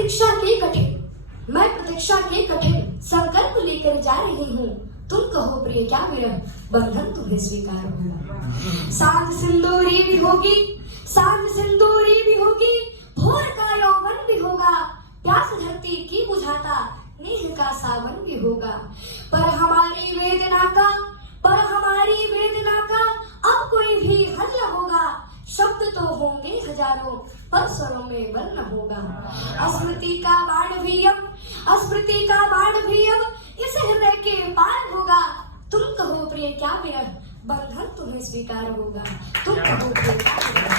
मैं प्रतीक्षा के कठिन संकल्प लेकर जा रही हूँ। तुम कहो प्रिय क्या विरह बंधन तुम्हें स्वीकार होगा। सांझ सिंदूरी भी होगी, सांझ सिंदूरी भी होगी, भोर का यौवन भी होगा, प्यास धरती की बुझाता नेह का सावन भी होगा। पर हमारी वेदना का अब कोई भी हल न होगा। शब्द तो होंगे हजारों पर स्वरों में बल न होगा। स्मृति का बाण भी अब इस हृदय के पार होगा। तुम कहो प्रिय क्या विरह बंधन तुम्हें स्वीकार होगा। तुम कहो प्रिय क्या विरह।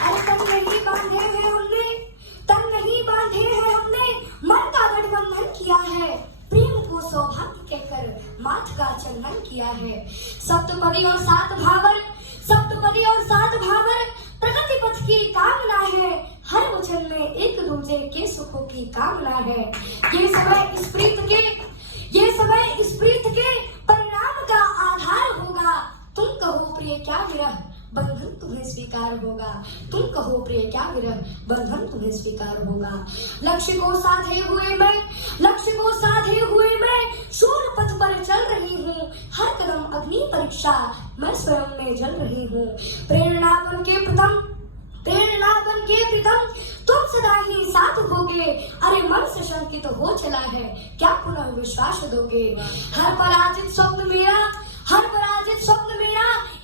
अरे तन नहीं बांधे हैं हमने मन का गठबंधन किया है। प्रेम को सौभाग्य कहकर माथ का चंदन किया है। सप्तपदी और सात भावर प्रगति पथ की कामना है। हर वचन में एक दूजे के सुखों की कामना है। ये समय इस प्रीत के परिणाम का आधार होगा। तुम कहो प्रिय क्या विरह बंधन तुम्हें स्वीकार होगा। तुम कहो प्रिय क्या विरह बंधन तुम्हें स्वीकार होगा। लक्ष्य को साधे हुए मैं शूर पथ पर चल रही हूँ। हर कदम अग्नि परीक्षा मैं स्वयं में जल रही हूँ। प्रेरणा बन के प्रीतम तुम सदा ही साथ होगे। अरे मन से शंकित हो चला है क्या पुनः विश्वास दोगे। हर पराजित स्वप्न मेरा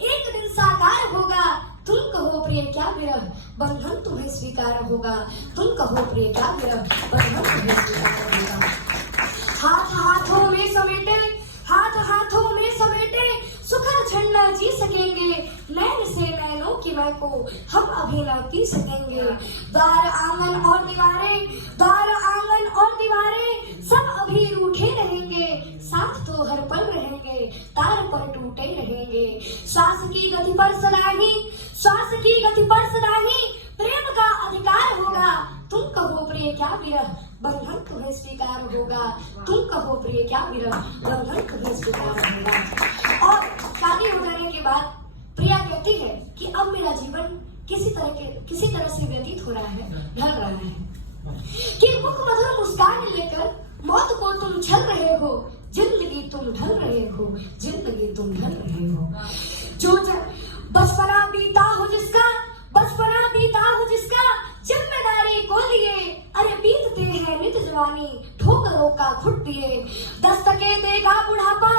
एक दिन साकार होगा। तुम कहो प्रिय क्या विरह बंधन तुम्हें स्वीकार होगा। तुम कहो प्रिय क्या विरह बंधन तुम्हें स्वीकार होगा। हाथों में समेटे सुखद झंडा जी सकेंगे। नैन से नैनों की मैं को हम अभी न पी सकेंगे। द्वार आंगन और दीवारें सब अभी रूठे रहेंगे। साथ तो हर पल रहेंगे, तार पर टूटे रहेंगे। श्वास की गति पर सदाही प्रेम का अधिकार होगा। तुम कहो प्रिय क्या विरह बंधन तुम्हें स्वीकार होगा। तुम कहो प्रिय क्या विरह बंधन तुम्हें स्वीकार होगा। और शादी हो जाने के बाद प्रिया कहती है कि अब मेरा जीवन किसी तरह से व्यतीत हो रहा है, ढल रहा है कि मुख मधुर मुस्कान लेकर मौत को तुम छल रहे हो। जिंदगी तुम ढल रहे हो। जो बचपना बीता हो जिसका जिम्मेदारी को लिए। अरे बीतते हैं नित जवानी ठोकरों का खुद दिए। दस्तके देगा बुढ़ापा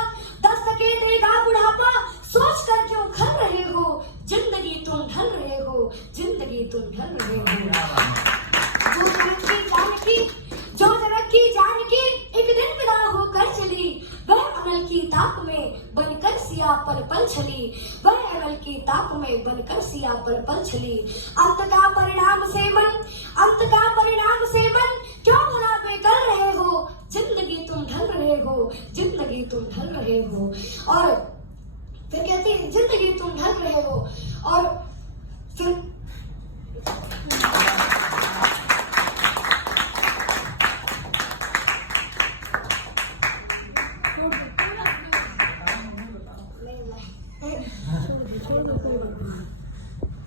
सोच कर क्यों खल रहे हो। जिंदगी तुम ढल रहे हो। जो जनक की जानकी एक दिन विदा होकर चली। वह अमल की ताक में बनकर सिया पल पल छली। अंत का परिणाम से मन क्यों भला बेकल रहे हो। जिंदगी तुम ढल रहे हो। और फिर कहती है जिंदगी तुम ढल रहे हो। और फिर